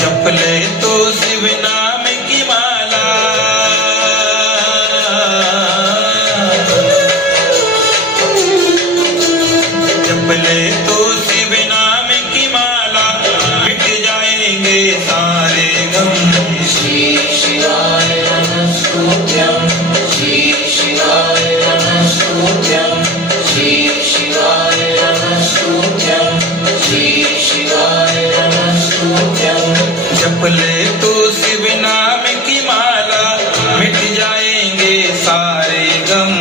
जप ले तो शिव नाम की माला, जप ले तो शिव नाम की माला, मिट जाएंगे सारे गम। श्री शिवाय नमस्तुभ्यं, श्री शिवाय नमस्तुभ्यं, श्री शिवाय नमस्तुभ्यं, श्री शिवाय नमस्तुभ्यं। जप ले तो शिव नाम की माला, मिट जाएंगे सारे गम।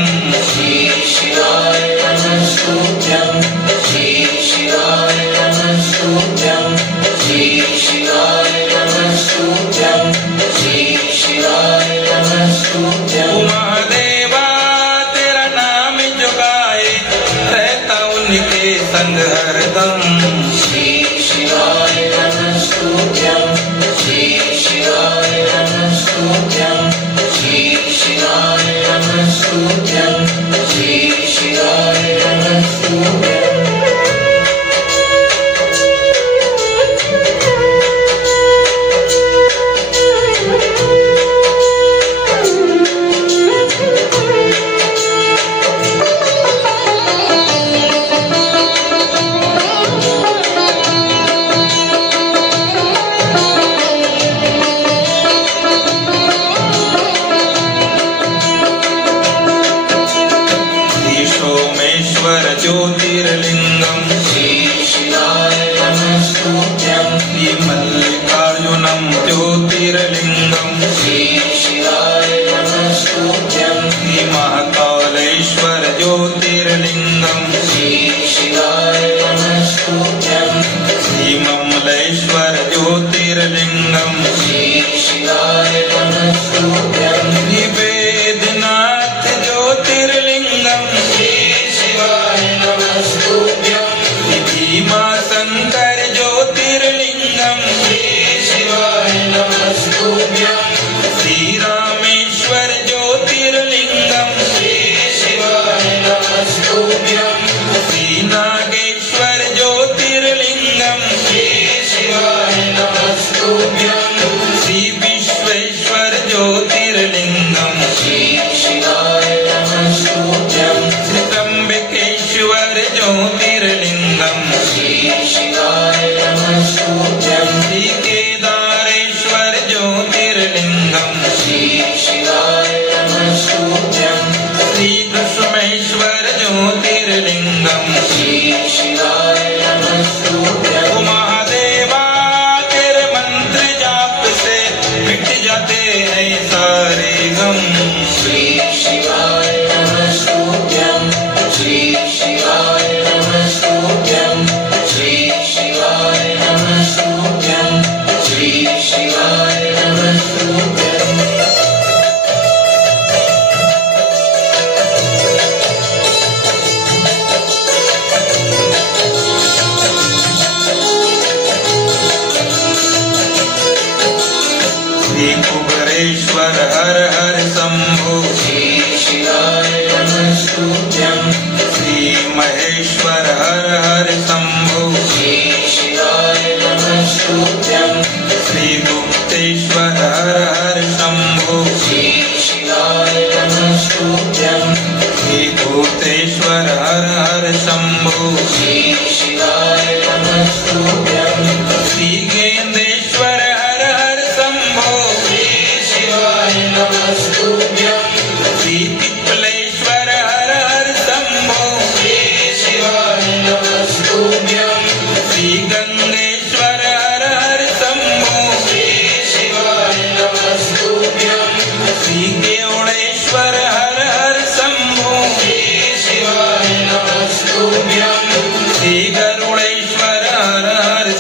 श्री शिवाय नमस्तुभ्यं, श्री शिवाय नमस्तुभ्यं, श्री शिवाय नमस्तुभ्यं, श्री शिवाय नमस्तुभ्यं। महादेवा तेरा नाम जो गाए, रहता उनके संग हरदम। श्री शिवाय नमस्तुभ्यं, श्री शिवाय नमस्तुभ्यं, श्री शिवाय नमस्तुभ्यं, श्री शिवाय नमस्तुभ्यं। सोमेश्वर ज्योतिर्लिंगम, श्री शिवाय नमस्तुभ्यं, श्री मल्लिकार्जुनम ज्योतिर्लिंगम, श्री शिवाय नमस्तुभ्यं, श्री महाकालेश्वर ज्योतिर्लिंगम, श्री शिवाय नमस्तुभ्यं, श्री ममलेश्वर ज्योतिर्लिंगम, श्री शिवाय नमस्तुभ्यं, श्री वेदनाथ ज्योतिर्लिंगम, श्री शिवाय नमस्तुभ्यं, श्री भीमाशंकर ज्योतिर्लिंगम, श्री शिवाय नमस्तुभ्यं, श्री रामेश्वर ज्योतिर्लिंगम, श्री शिवाय नमस्तुभ्यं, श्री नागेश्वर ज्योतिर्लिंगम, श्री शिवाय नमस्तुभ्यं, श्री विश्वेश्वर ज्योतिर्लिंगम, श्री शिवाय नमस्तुभ्यं, श्री त्र्यंबकेश्वर ज्योतिर्लिंगम, श्री शिवाय नमस्तुभ्यं, श्री केदारेश्वर ज्योतिर्लिंगम, श्री शिवाय नमस्तुभ्यं, श्री कृष्णेश्वर ज्योतिर्लिंगम। श्री शिवाय नमस्तुभ्यं। ओ महादेवा तेरे मंत्र जाप से मिट जाते हैं सारे गम। श्री शिवाय नमस्तुभ्यं, श्री शिवाय नमस्तुभ्यं, श्री शिवाय नमस्तुभ्यं, श्री शिवाय नमस्तुभ्यं। श्री कुबेरेश्वर हर हर शंभो, श्री शिवाय नमस्तुभ्यं, श्री महेश्वर हर हर शंभो, श्री शिवाय नमस्तुभ्यं, श्री गुप्तेश्वर हर हर शंभो, श्री शिवाय नमस्तुभ्यं, श्री भूतेश्वर हर हर शंभो, श्री शिवाय नमस्तुभ्यं, श्री गेंदेश्वर हर हर शंभो, श्री शिवाय नमस्तुभ्यं, श्री पिप्पलेश्वर हर हर शंभो, श्री शिवाय नमस्तुभ्यं, श्री गंगेश्वर हर हर शंभो, श्री शिवाय नमस्तुभ्यं, श्री केवड़ेश्वर हर हर शंभो, श्री शिवाय नमस्तुभ्यं, श्री गरुड़ेश्वर हर हर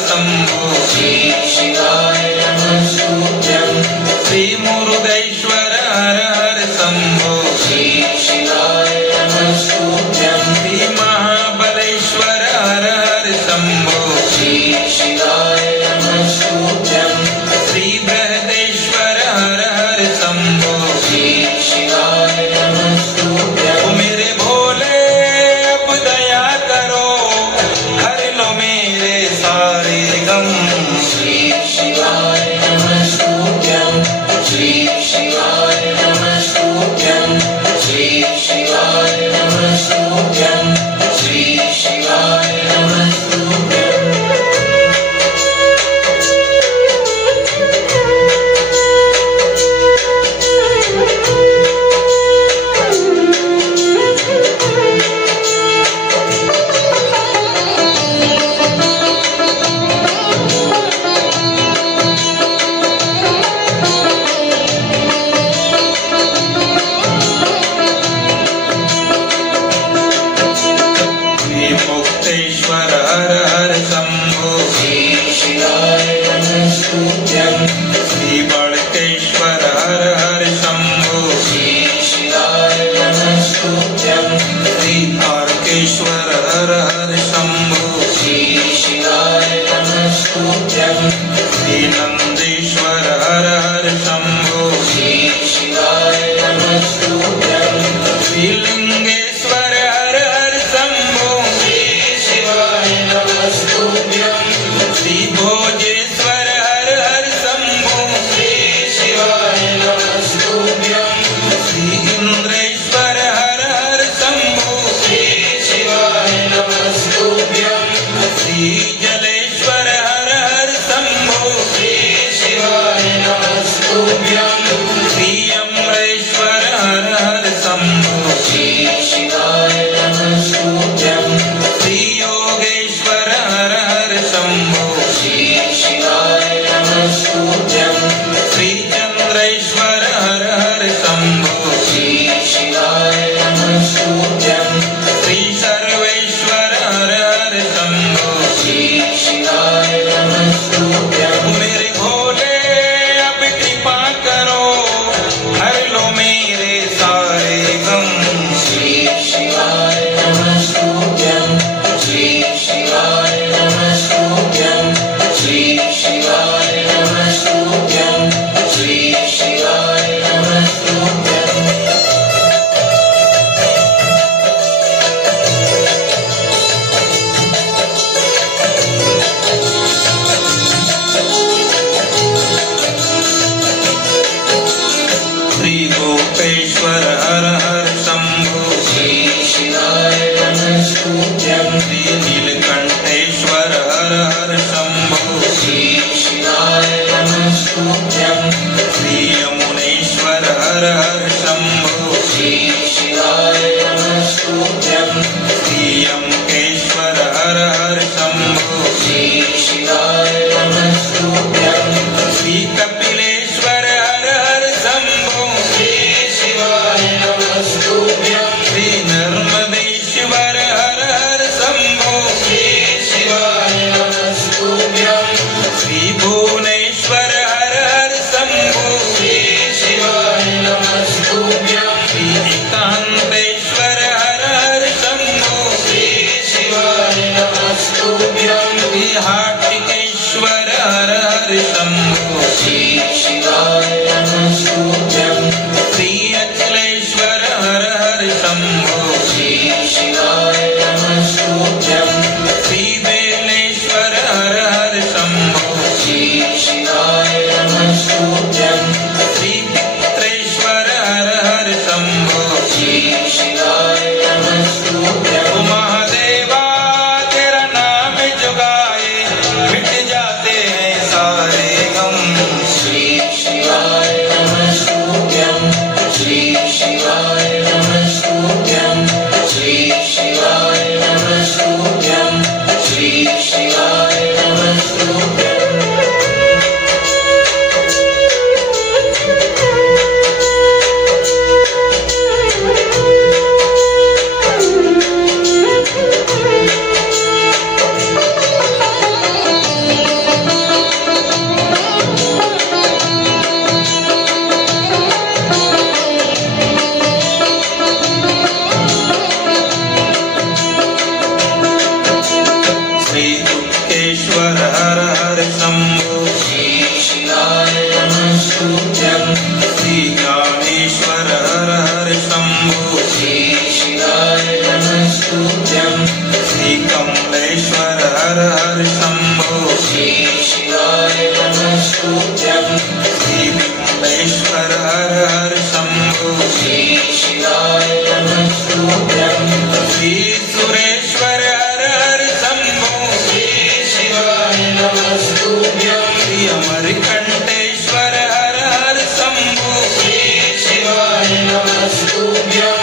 हर शंभो श्री शिवाय नमस्तुभ्यं श्री बिम्बेश्वर हर हर शंभो श्री शिवाय नमस्तुभ्यं श्री सुरेश्वर हर हर शंभो श्री शिवाय नमस्तुभ्यं श्री अमरकंटेश्वर हर हर शंभो श्री शिवाय नमस्तुभ्यं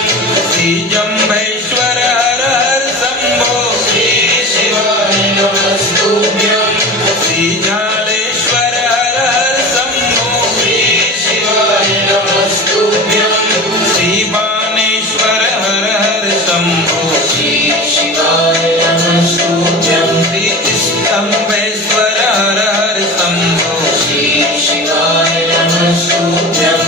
श्री जम्भेश्वर हर हर शंभो श्री शिवाय नमस्तुभ्यं श्री झालेश्वर हर हर शंभो श्री शिवाय नमस्तुभ्यं श्री बानेश्वर हर हर शंभो श्री शिवाय नमस्तुभ्यं श्री स्तंभेश्वर हर हर शंभो श्री शिवाय नमस्तुभ्यं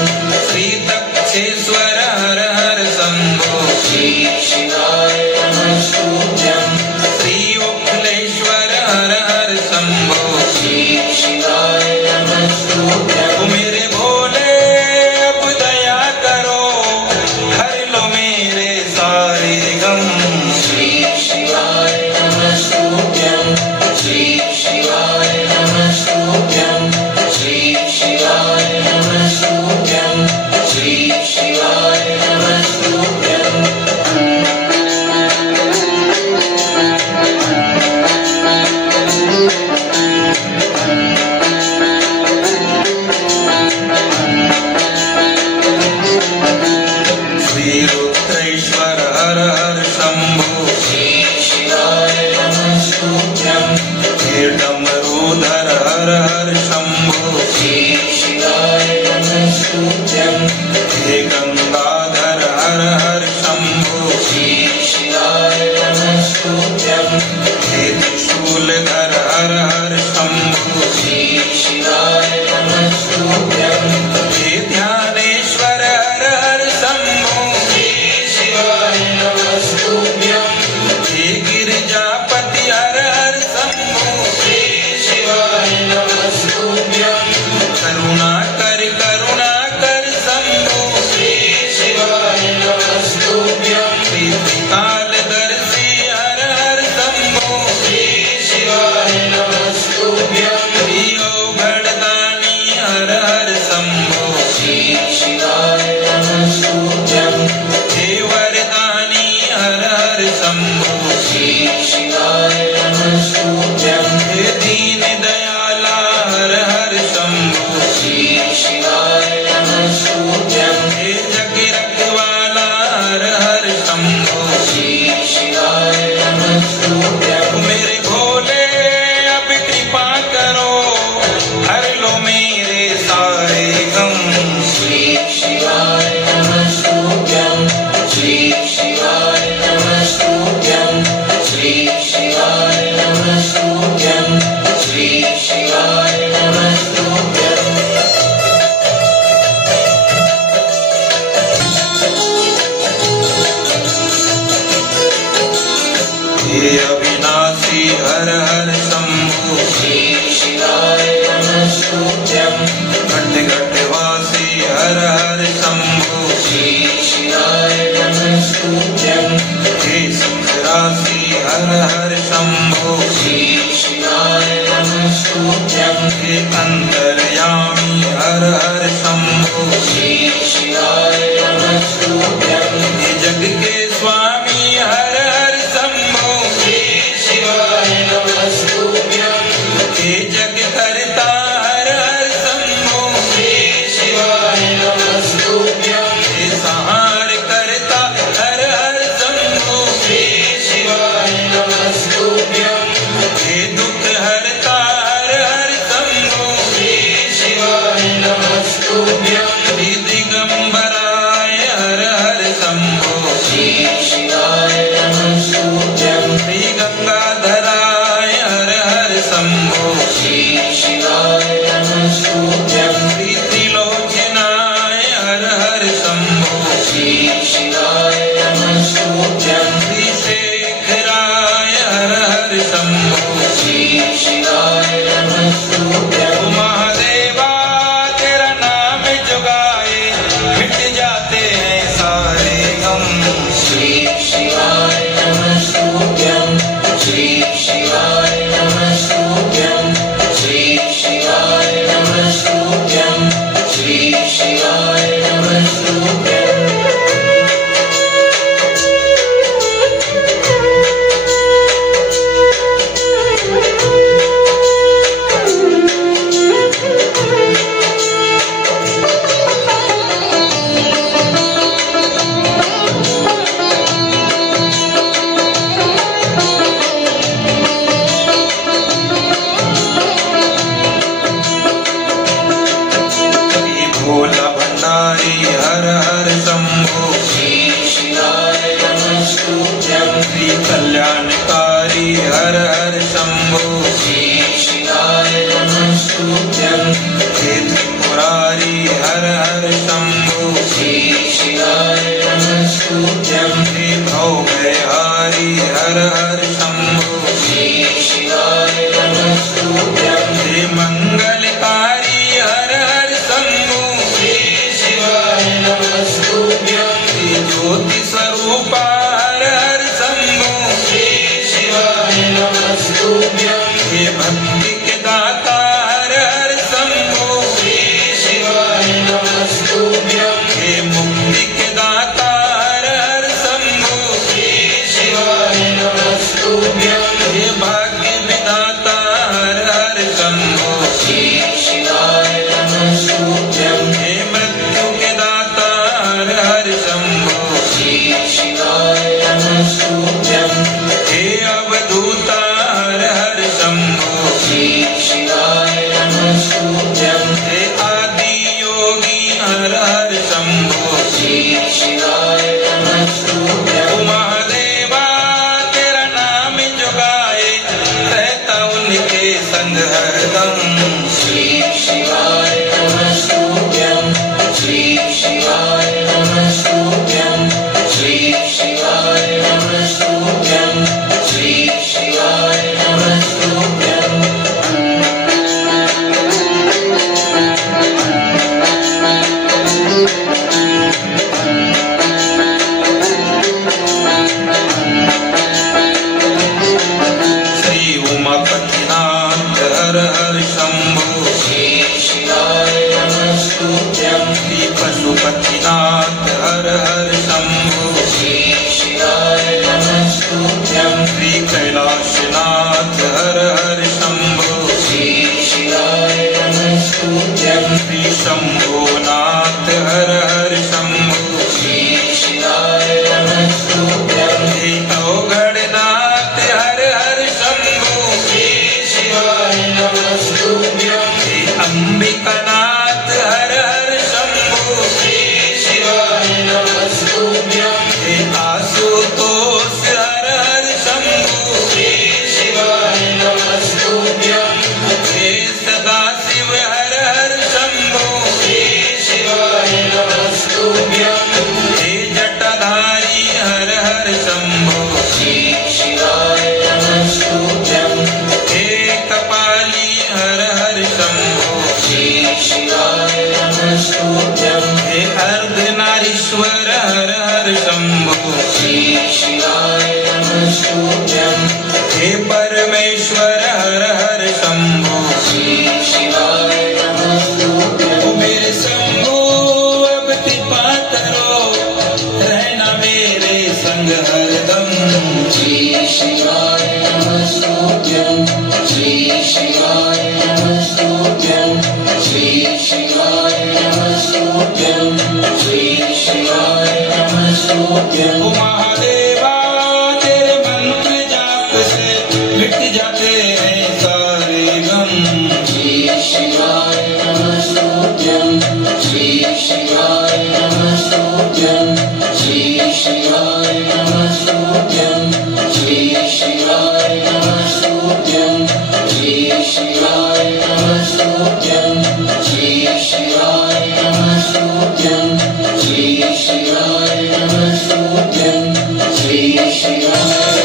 श्री तक्षेश्वर हर हर शंभो श्री शिवाय नमस्तुभ्यं श्री उखलेश्वर हर हर शंभो श्री शिवाय नमस्तुभ्यं ओ मेरे भोले अब दया करो हर लो मेरे सारे गम श्री शिवाय नमस्तुभ्यं श्री शिवाय नमस्तुभ्यं श्री शिवाय नमस्तुभ्यं श्री शिवाय नमस्तुभ्यं श्री रुद्रेश्वर हर हर शंभो श्री शिवाय नमस्तुभ्यं हे डमरूधर हर हर शंभो श्री शिवाय नमस्तुभ्यं हे गंगाधर हर हर शंभो श्री शिवाय नमस्तुभ्यं हे त्रिशूलधर हर हर शंभो श्री शिवाय नमस्तुभ्यं हे ध्यानेश्वर हर हर शंभो श्री शिवाय नमस्तुभ्यं हे गिरिजापति हर हर शंभो श्री शिवाय नमस्तुभ्यं करुणा कर शंभो श्री शिवाय नमस्तुभ्यं कालदर्शी हर हर शंभो श्री शिवाय नमस्तुभ्यं प्रियो भड़दानी हर हर शंभो श्री शिवाय नमस्तुभ्यं हे वरदानी हर हर शंभो श्री शिवाय नमस्तुभ्यं हे दीन दयाला हर हर शंभो श्री शिवाय नमस्तुभ्यं हे जग रखवाला हर हर शंभो श्री शिवाय नमस्तुभ्यं मेरे भोले अब कृपा करो हर लो मेरे सारे गम श्री शिवाय नमस्तुभ्यं श्री शिवाय नमस्तुभ्यं श्री शिवाय नमस्तुभ्यं श्री शिवाय नमस्तुभ्यं हे अविनाशी हर हर शंभो श्री शिवाय नमस्तुभ्यं घट घटवासी हर हर शंभो श्री शिवाय नमस्तुभ्यं हे सुख राशि हर हर शंभो श्री शिवाय नमस्तुभ्यं हे अंतर्यामी हर हर शंभो श्री शिवाय नमस्तुभ्यं हे जग के स्वामी हर हर शंभो श्री शिवाय नमस्तुभ्यं हे जग करता हर हर शंभो श्री शिवाय नमस्तुभ्यं हे संहार करता हर हर शंभो श्री शिवाय नमस्तुभ्यं हे दुख हरता हर हर शंभो श्री शिवाय नमस्तुभ्यं श्री कल्याणकारी हर हर शंभो श्री शिवाय नमस्तुभ्यं हे त्रिपुरारी हर हर शंभो श्री शिवाय नमस्तुभ्यं हे भवभयहारी हर हर शंभो श्री शिवाय नमस्तुभ्यं हे मंगलकारी हर हर शंभो श्री शिवाय नमस्तुभ्यं हे ज्योति स्वरूपा हर हर शंभो श्री शिवाय नमस्तुभ्यं हे भक्ति के दाता हर हर शंभो श्री शिवाय नमस्तुभ्यं हे मुक्ति के दाता हर हर शंभो श्री शिवाय नमस्तुभ्यं हे भाग्य विदाता हर हर शंभो श्री शिवाय नमस्तुभ्यं हे मृत्यु के दाता हर हर शंभो श्री शिवाय नमस्तुभ्यं हे अवधूता हर हर शंभो श्री शिवाय नमस्तुभ्यं हे आदि योगी हर हर शंभो श्री शिवाय नमस्तुभ्यं ओ महादेवा तेरा नाम जुगाए रहता उनके संग हरदम श्री शिवाय नमस्तुभ्यं श्री शिवाय नमस्तुभ्यं श्री शिवाय नमस्तुभ्यं श्री शिवाय नमस्तुभ्यं श्री उमापतिनाथ हर हर शंभो श्री शिवाय नमस्तुभ्यं श्री पशुपतिनाथ हर हर शंभो श्री शिवाय नमस्तुभ्यं श्री कैलाशनाथ हर हर शंभो श्री शिवाय नमस्तुभ्यं श्री शंभोनाथ हर हर शंभो श्री शिवाय नमस्तुभ्यं हे अवघड़नाथ हर हर शंभो श्री शिवाय नमस्तुभ्यं हे अंबिकानाथ हर हर शंभो श्री शिवाय नमस्तुभ्यं हे आशुतोष हर हर शंभो श्री शिवाय नमस्तुभ्यं हे सदाशिव हर हर शंभो श्री शिवाय नमस्तुभ्यं हे जटाधारी हर हर शंभो श्री शिवाय नमस्तुभ्यं हे कपाली हर हर शंभो श्री शिवाय नमस्तुभ्यं हे अर्धनारीश्वर हर हर शंभो श्री शिवाय नमस्तुभ्यं हे परमेश्वर हर हर शंभो श्री शिवाय नमस्तुभ्यं ओ मेरे शंभो अब कृपा करो रहना मेरे संग हरदम श्री शिवाय नमस्तुभ्यं श्री शिवाय नमस्तुभ्यं श्री शिवाय नमस्तुभ्यं श्री शिवाय नमस्तुभ्यं ओ महादेवा तेरे मंत्र जाप से मिट जाते हैं सारे गम श्री शिवाय नमस्तुभ्यं श्री शिवाय नमस्तुभ्यं श्री शिवाय नमस्तुभ्यं श्री शिवाय नमस्तुभ्यं श्री शिवाय नमस्तुभ्यं श्री शिवाय नमस्तुभ्यं श्री शिवाय नमस्तुभ्यं श्री शिवाय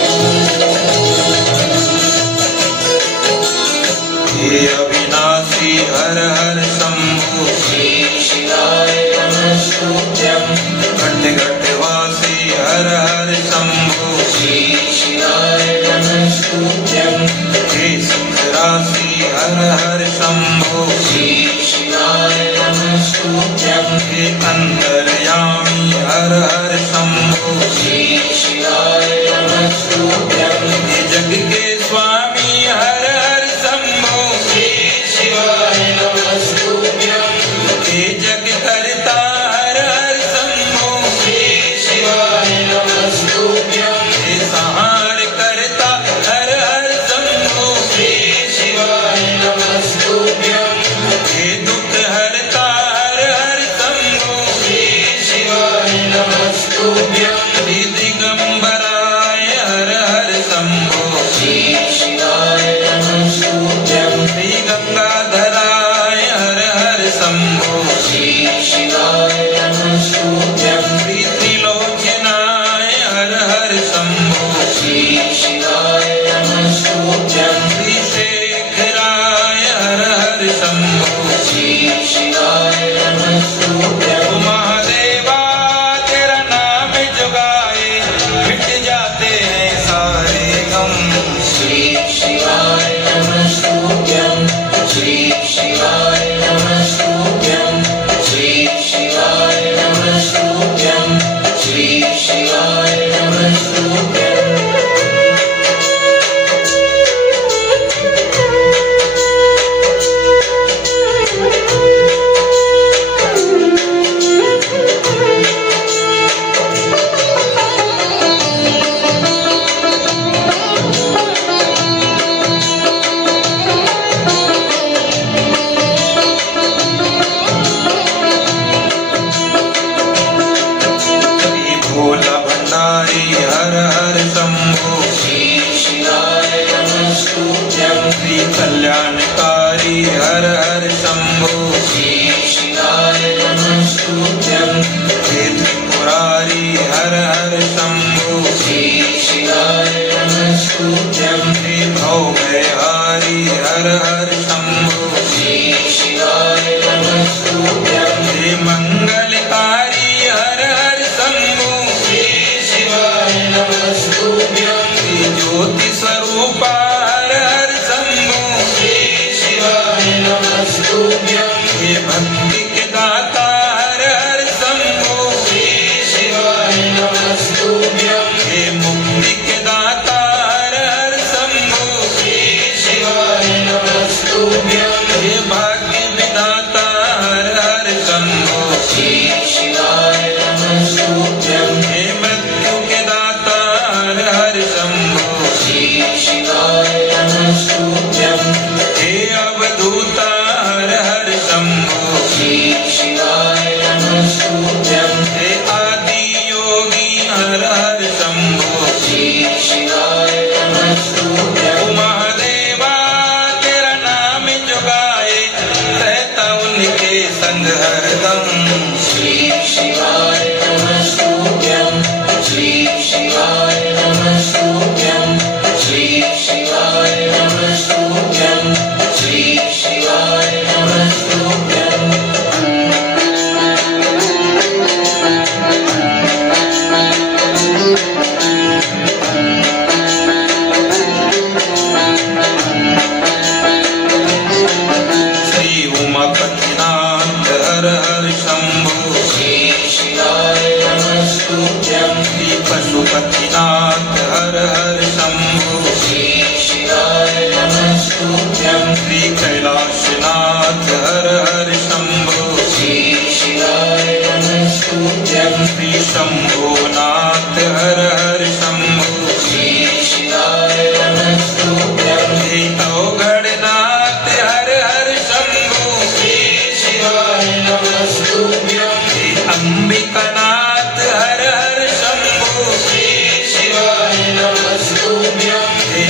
हे अविनाशी हर हर शंभो श्री शिवाय नमस्तुभ्यं घट घट वासी हर हर शंभो श्री शिवाय नमस्तुभ्यं हे सुख राशि हर हर शंभो श्री शिवाय नमस्तुभ्यं हे अंतर्यामी हर हर शंभो श्री शिवाय नमस्तुभ्यं हे जग के स्वामी हर हर शंभो श्री शिवाय नमस्तुभ्यं हे जग करता हर हर शंभो श्री शिवाय नमस्तुभ्यं हे संहार करता हर हर शंभो श्री शिवाय नमस्तुभ्यं हे दुख हरता हर हर शंभो श्री शिवाय नमस्तुभ्यं हे दिगंबराय हर श्री शिवाय नमस्तुभ्यं श्रीशेखराय हर हर शंभो श्री शिवाय नमस्तुभ्यं महादेवा तेरा नाम जुगाए मिट जाते हैं सारे गम श्री शिवाय नमस्तुभ्यं श्री शिवाय नमस्तुभ्यं श्री शिवाय नमस्तुभ्यं श्री शिवाय नमस्तुभ्यं श्री भोला भंडारी हर हर शंभो श्री शिवाय नमस्तुभ्यं श्री कल्याणकारी हर हर शंभो श्री शिवाय नमस्तुभ्यं हे त्रिपुरारी हर हर शंभो श्री शिवाय नमस्तुभ्यं हे भवभयहारी हर हर शंभो श्री शिवाय नमस्तुभ्यं हे मंगलकारी हर हर शंभो श्री शिवाय नमस्तुभ्यं श्री ज्योति स्वरूपा हर हर शंभो श्री शिवाय नमस्तुभ्यं हे भक्ति के दाता हर हर शंभो श्री शिवाय नमस्तुभ्यं हे मुक्ति के दाता हर हर शंभो श्री शिवाय नमस्तुभ्यं हे भाग्य विदाता हर हर शंभो श्री शिवाय नमस्तुभ्यं हे मृत्यु के दाता हर हर शंभो श्री शिवाय नमस्तुभ्यं हे अवधूता हर हर शंभो श्री शिवाय नमस्तुभ्यं हे आदि योगी हर हर शंभो श्री शिवाय नमस्तुभ्यं महादेवा तेरा नाम जुगाए रहता उनके संग हरदम श्री शिवाय नमस्तुभ्यं श्री शिवाय नमस्तुभ्यं श्री शिवाय नमस्तुभ्यं श्री शिवाय नमस्तुभ्यं श्री उमापतिनाथ हर हर शंभो श्री शिवाय नमस्तुभ्यं श्री पशुपतिनाथ हर हर शंभो श्री शिवाय नमस्तुभ्यं श्री कैलाशनाथ हर हर शंभो श्री शिवाय नमस्तुभ्यं श्री शंभोनाथ हर हर शंभो श्री शिवाय नमस्तुभ्यं हे अवगढ़नाथ हर हर शंभो श्री शिवाय नमस्तुभ्यं हे अंबिकानाथ हर हर शंभो श्री शिवाय नमस्तुभ्यं हे